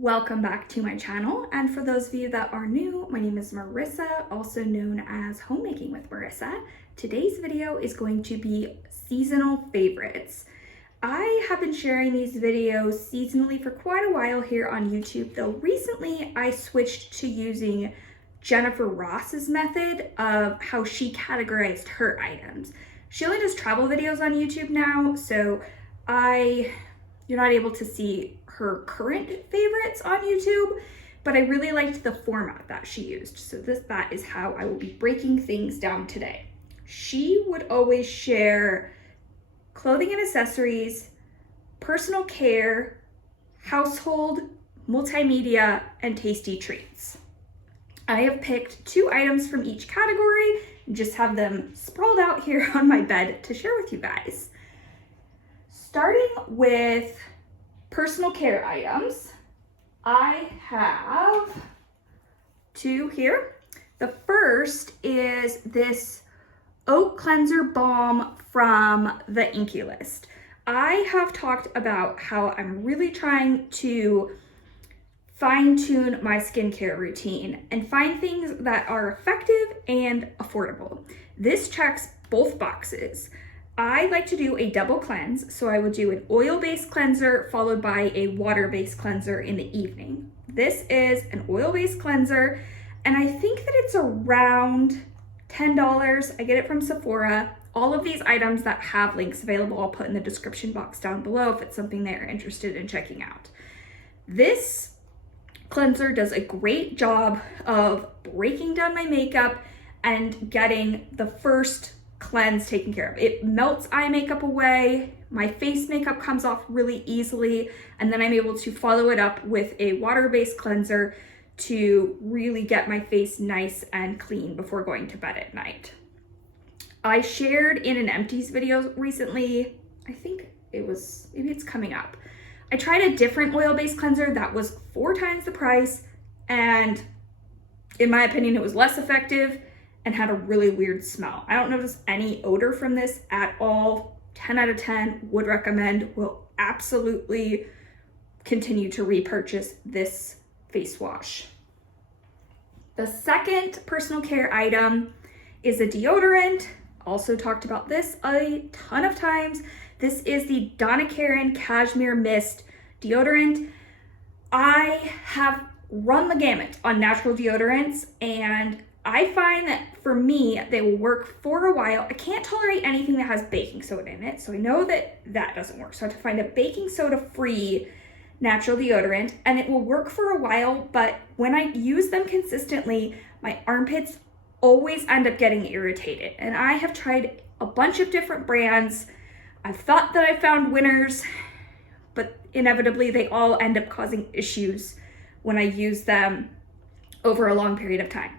Welcome back to my channel, and for those of you that are new, my name is Marissa, also known as Homemaking with Marissa. Today's video is going to be seasonal favorites. I have been sharing these videos seasonally for quite a while here on YouTube, though recently I switched to using Jennifer Ross's method of how she categorized her items. She only does travel videos on YouTube now, so you're not able to see her current favorites on YouTube, but I really liked the format that she used. So that is how I will be breaking things down today. She would always share clothing and accessories, personal care, household, multimedia, and tasty treats. I have picked 2 items from each category and just have them sprawled out here on my bed to share with you guys. Starting with personal care items, I have 2 here. The first is this Oat Cleanser Balm from the Inky List. I have talked about how I'm really trying to fine-tune my skincare routine and find things that are effective and affordable. This checks both boxes. I like to do a double cleanse, so I will do an oil-based cleanser followed by a water-based cleanser in the evening. This is an oil-based cleanser, and I think that it's around $10. I get it from Sephora. All of these items that have links available, I'll put in the description box down below if it's something they're interested in checking out. This cleanser does a great job of breaking down my makeup and getting the first cleanse taken care of. It melts eye makeup away, my face makeup comes off really easily, and then I'm able to follow it up with a water-based cleanser to really get my face nice and clean before going to bed at night. I shared in an empties video recently, I think maybe it's coming up. I tried a different oil-based cleanser that was 4 times the price, and in my opinion, it was less effective and had a really weird smell. I don't notice any odor from this at all. 10 out of 10, would recommend, will absolutely continue to repurchase this face wash. The second personal care item is a deodorant. Also talked about this a ton of times. This is the Donna Karan Cashmere Mist deodorant. I have run the gamut on natural deodorants, and I find that for me, they will work for a while. I can't tolerate anything that has baking soda in it, so I know that that doesn't work. So I have to find a baking soda-free natural deodorant, and it will work for a while, but when I use them consistently, my armpits always end up getting irritated. And I have tried a bunch of different brands. I've thought that I found winners, but inevitably they all end up causing issues when I use them over a long period of time.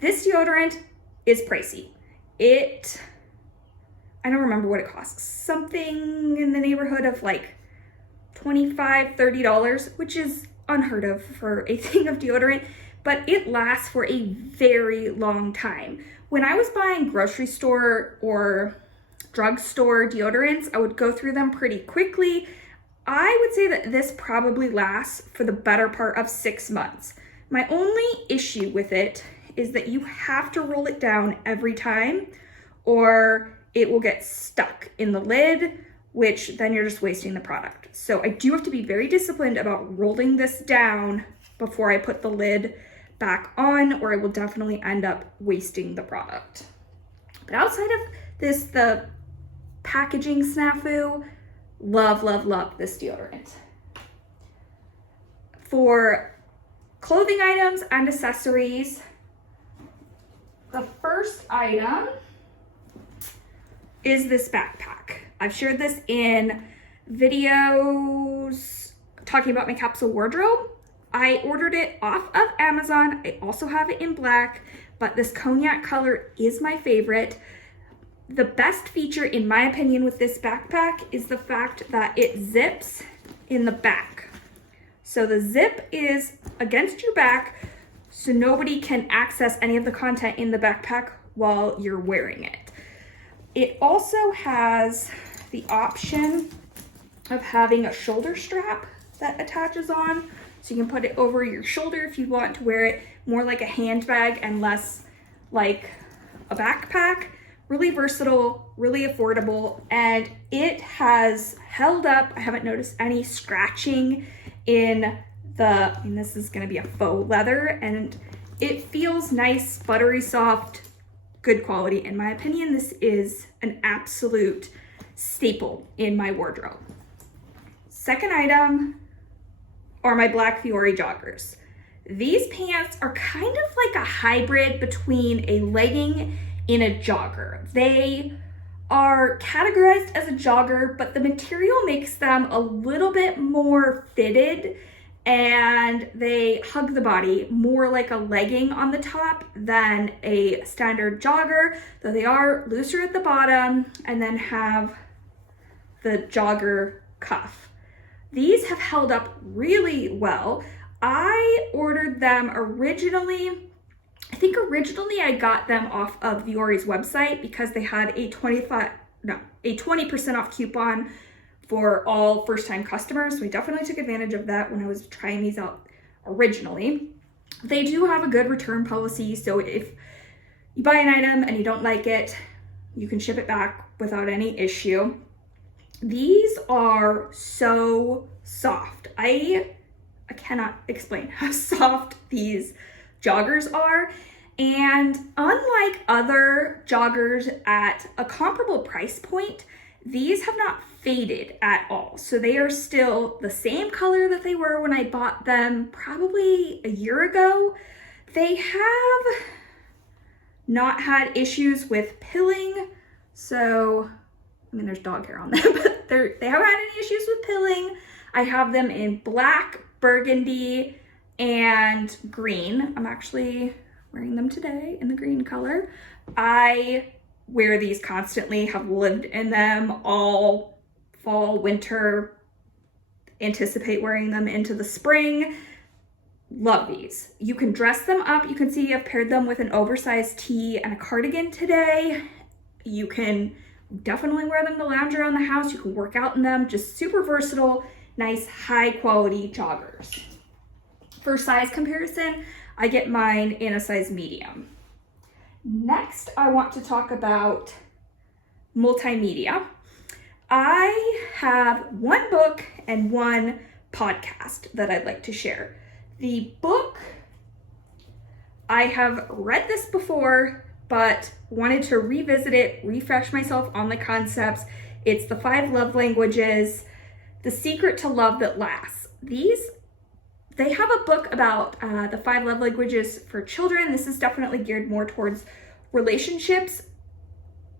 This deodorant is pricey. I don't remember what it costs. Something in the neighborhood of like $25, $30, which is unheard of for a thing of deodorant, but it lasts for a very long time. When I was buying grocery store or drugstore deodorants, I would go through them pretty quickly. I would say that this probably lasts for the better part of 6 months. My only issue with it is that you have to roll it down every time or it will get stuck in the lid, which then you're just wasting the product. So I do have to be very disciplined about rolling this down before I put the lid back on, or I will definitely end up wasting the product. But outside of this, the packaging snafu, love, love, love this deodorant. For clothing items and accessories, the first item is this backpack. I've shared this in videos talking about my capsule wardrobe. I ordered it off of Amazon. I also have it in black, but this cognac color is my favorite. The best feature, in my opinion, with this backpack is the fact that it zips in the back. So the zip is against your back, so nobody can access any of the content in the backpack while you're wearing it. It also has the option of having a shoulder strap that attaches on. So you can put it over your shoulder if you want to wear it more like a handbag and less like a backpack. Really versatile, really affordable, and it has held up. I haven't noticed any scratching in this is gonna be a faux leather, and it feels nice, buttery soft, good quality. In my opinion, this is an absolute staple in my wardrobe. Second item are my black Fiore joggers. These pants are kind of like a hybrid between a legging and a jogger. They are categorized as a jogger, but the material makes them a little bit more fitted, and they hug the body more like a legging on the top than a standard jogger, though they are looser at the bottom and then have the jogger cuff. These have held up really well. I ordered them originally I got them off of Fiore's website because they had a 20% off coupon for all first-time customers. So we definitely took advantage of that when I was trying these out originally. They do have a good return policy, so if you buy an item and you don't like it, you can ship it back without any issue. These are so soft. I cannot explain how soft these joggers are. And unlike other joggers at a comparable price point, these have not faded at all. So they are still the same color that they were when I bought them probably a year ago. They have not had issues with pilling. So, I mean, there's dog hair on them, but they haven't had any issues with pilling. I have them in black, burgundy, and green. I'm actually wearing them today in the green color. I wear these constantly, have lived in them all fall, winter, anticipate wearing them into the spring. Love these. You can dress them up. You can see I've paired them with an oversized tee and a cardigan today. You can definitely wear them to lounge around the house. You can work out in them. Just super versatile, nice, high quality joggers. For size comparison, I get mine in a size medium. Next, I want to talk about Multimedia. I have one book and one podcast that I'd like to share. The book, I have read this before, but wanted to revisit it, refresh myself on the concepts. It's The 5 Love Languages, The Secret to Love That Lasts. They have a book about the 5 love languages for children. This is definitely geared more towards relationships,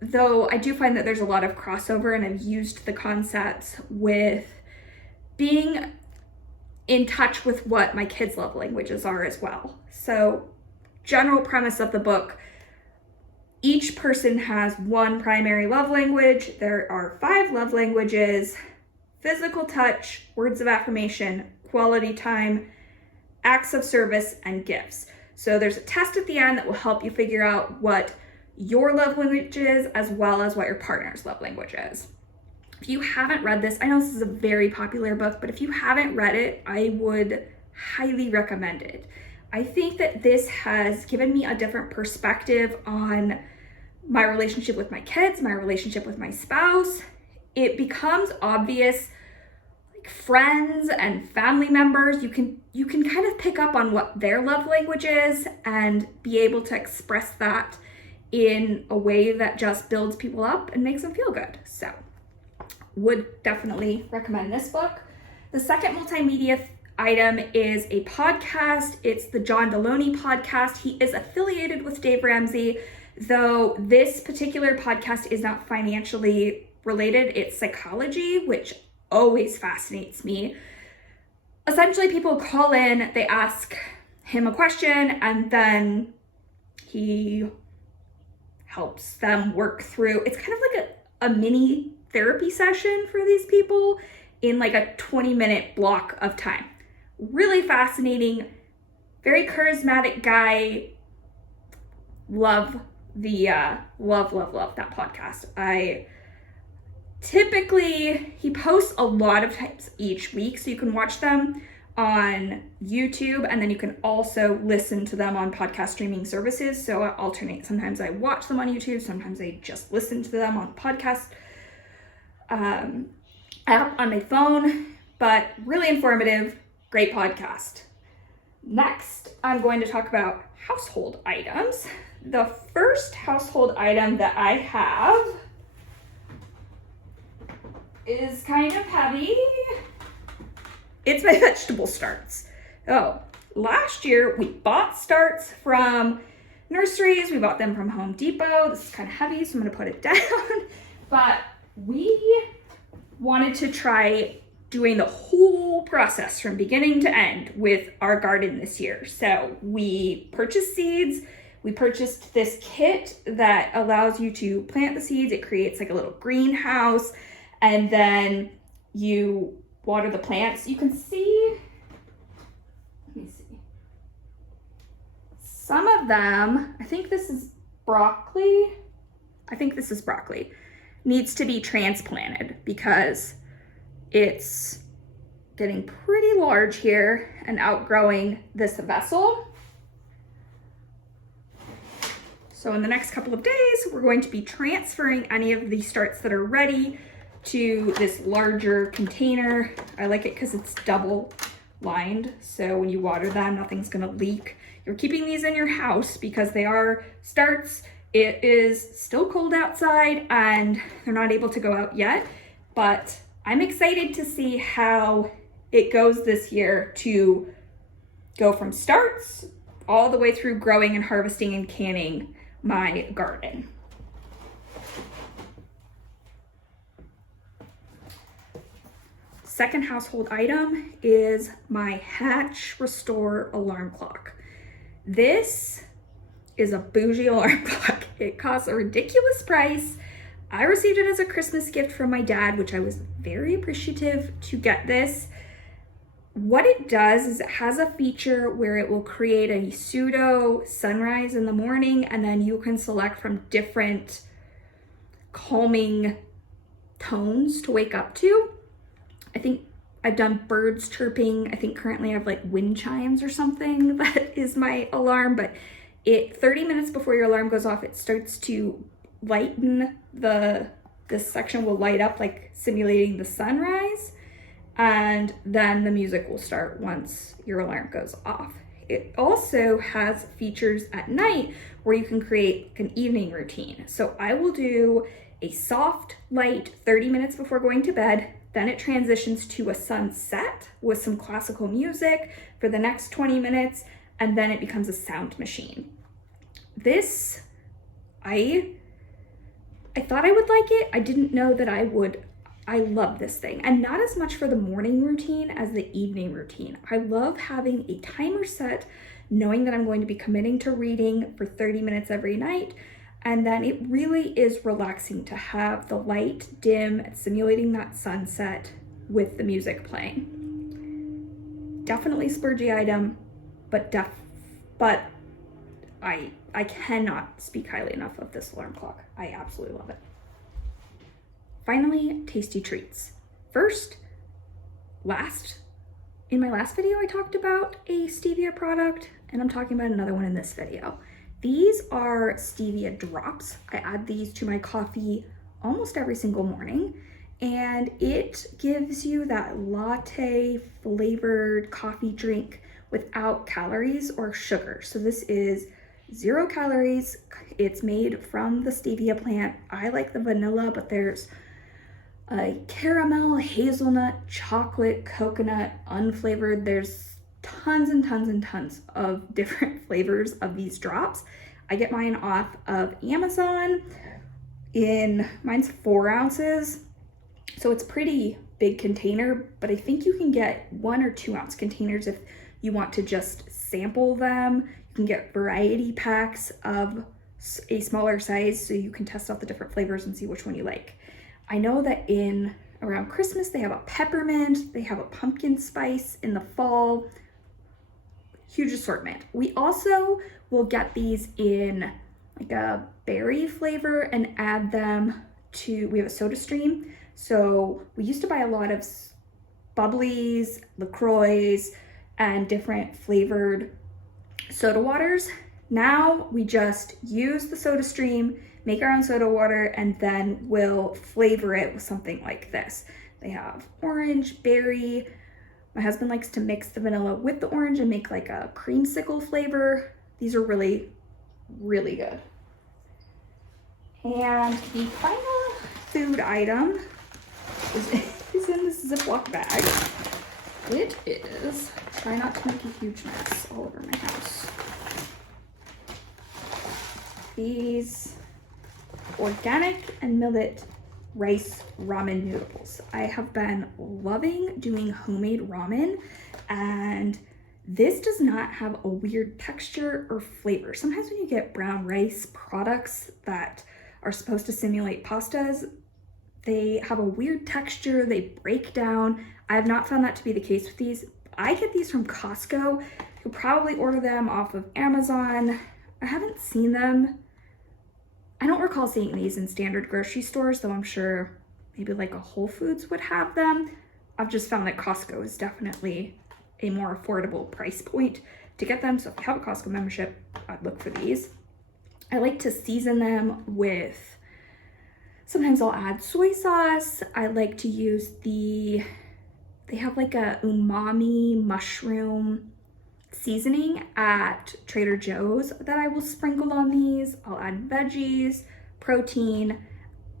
though I do find that there's a lot of crossover, and I've used the concepts with being in touch with what my kids' love languages are as well. So, general premise of the book, each person has one primary love language. There are 5 love languages: physical touch, words of affirmation, quality time, acts of service, and gifts. So there's a test at the end that will help you figure out what your love language is, as well as what your partner's love language is. If you haven't read this, I know this is a very popular book, but if you haven't read it, I would highly recommend it. I think that this has given me a different perspective on my relationship with my kids, my relationship with my spouse. It becomes obvious, friends and family members, you can kind of pick up on what their love language is and be able to express that in a way that just builds people up and makes them feel good. So, would definitely recommend this book. The second multimedia item is a podcast. It's the John Deloney podcast. He is affiliated with Dave Ramsey, though this particular podcast is not financially related. It's psychology, which always fascinates me. Essentially, people call in, they ask him a question, and then he helps them work through. It's kind of like a mini therapy session for these people in like a 20-minute block of time. Really fascinating, very charismatic guy. Love that podcast. Typically, he posts a lot of times each week, so you can watch them on YouTube, and then you can also listen to them on podcast streaming services. So I alternate. Sometimes I watch them on YouTube, sometimes I just listen to them on podcast app on my phone, but really informative, great podcast. Next, I'm going to talk about household items. The first household item that I have is kind of heavy. It's my vegetable starts. Oh, last year we bought starts from nurseries. We bought them from Home Depot. This is kind of heavy, so I'm gonna put it down. But we wanted to try doing the whole process from beginning to end with our garden this year. So we purchased seeds. We purchased this kit that allows you to plant the seeds. It creates like a little greenhouse, and then you water the plants. You can see, let me see. Some of them, I think this is broccoli. Needs to be transplanted because it's getting pretty large here and outgrowing this vessel. So in the next couple of days, we're going to be transferring any of these starts that are ready to this larger container. I like it because it's double lined, so when you water them, nothing's gonna leak. You're keeping these in your house because they are starts. It is still cold outside and they're not able to go out yet, but I'm excited to see how it goes this year to go from starts all the way through growing and harvesting and canning my garden. Second household item is my Hatch Restore alarm clock. This is a bougie alarm clock. It costs a ridiculous price. I received it as a Christmas gift from my dad, which I was very appreciative to get this. What it does is it has a feature where it will create a pseudo sunrise in the morning, and then you can select from different calming tones to wake up to. I think I've done birds chirping. I think currently I have like wind chimes or something that is my alarm, but 30 minutes before your alarm goes off, it starts to lighten this section will light up like simulating the sunrise, and then the music will start once your alarm goes off. It also has features at night where you can create an evening routine. So I will do a soft light 30 minutes before going to bed. Then it transitions to a sunset with some classical music for the next 20 minutes, and then it becomes a sound machine. This, I thought I would like it. I didn't know that I would. I love this thing, and not as much for the morning routine as the evening routine. I love having a timer set, knowing that I'm going to be committing to reading for 30 minutes every night. And then it really is relaxing to have the light dim, simulating that sunset with the music playing. Definitely splurgy item, but I cannot speak highly enough of this alarm clock. I absolutely love it. Finally, tasty treats. In my last video, I talked about a stevia product, and I'm talking about another one in this video. These are stevia drops. I add these to my coffee almost every single morning, and it gives you that latte flavored coffee drink without calories or sugar. So this is 0 calories. It's made from the stevia plant. I like the vanilla, but there's a caramel, hazelnut, chocolate, coconut, unflavored. There's tons and tons and tons of different flavors of these drops. I get mine off of Amazon. Mine's 4 ounces, so it's pretty big container, but I think you can get 1 or 2 ounce containers if you want to just sample them. You can get variety packs of a smaller size so you can test out the different flavors and see which one you like. I know that around Christmas they have a peppermint, they have a pumpkin spice in the fall. Huge assortment. We also will get these in like a berry flavor and add them to, we have a soda stream. So we used to buy a lot of bubblies, LaCroix, and different flavored soda waters. Now we just use the soda stream, make our own soda water, and then we'll flavor it with something like this. They have orange, berry. My husband likes to mix the vanilla with the orange and make like a creamsicle flavor. These are really, really good. And the final food item is in this Ziploc bag. It is, try not to make a huge mess all over my house. These organic and millet rice ramen noodles. I have been loving doing homemade ramen, and this does not have a weird texture or flavor. Sometimes when you get brown rice products that are supposed to simulate pastas, they have a weird texture, they break down. I have not found that to be the case with these. I get these from Costco. You'll probably order them off of Amazon. I haven't seen them. I don't recall seeing these in standard grocery stores, though I'm sure maybe like a Whole Foods would have them. I've just found that Costco is definitely a more affordable price point to get them. So if you have a Costco membership, I'd look for these. I like to season them with, sometimes I'll add soy sauce. I like to use they have like a umami mushroom seasoning at Trader Joe's that I will sprinkle on these. I'll add veggies, protein,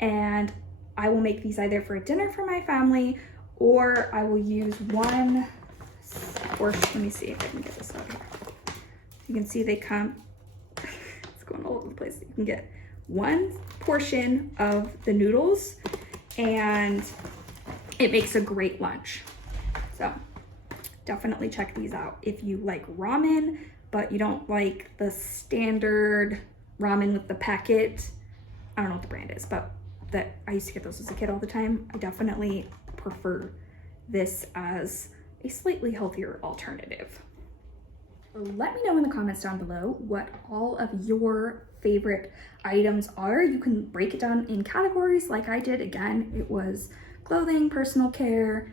and I will make these either for a dinner for my family, or I will use one, or let me see if I can get this out here. You can see they come, it's going all over the place. You can get one portion of the noodles and it makes a great lunch. So definitely check these out if you like ramen, but you don't like the standard ramen with the packet. I don't know what the brand is, but I used to get those as a kid all the time. I definitely prefer this as a slightly healthier alternative. Let me know in the comments down below what all of your favorite items are. You can break it down in categories like I did. Again, it was clothing, personal care,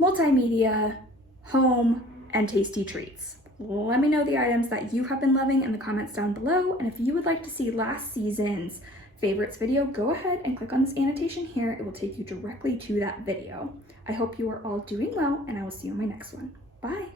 multimedia, home, and tasty treats. Let me know the items that you have been loving in the comments down below, and if you would like to see last season's favorites video, go ahead and click on this annotation here. It will take you directly to that video. I hope you are all doing well, and I will see you on my next one. Bye.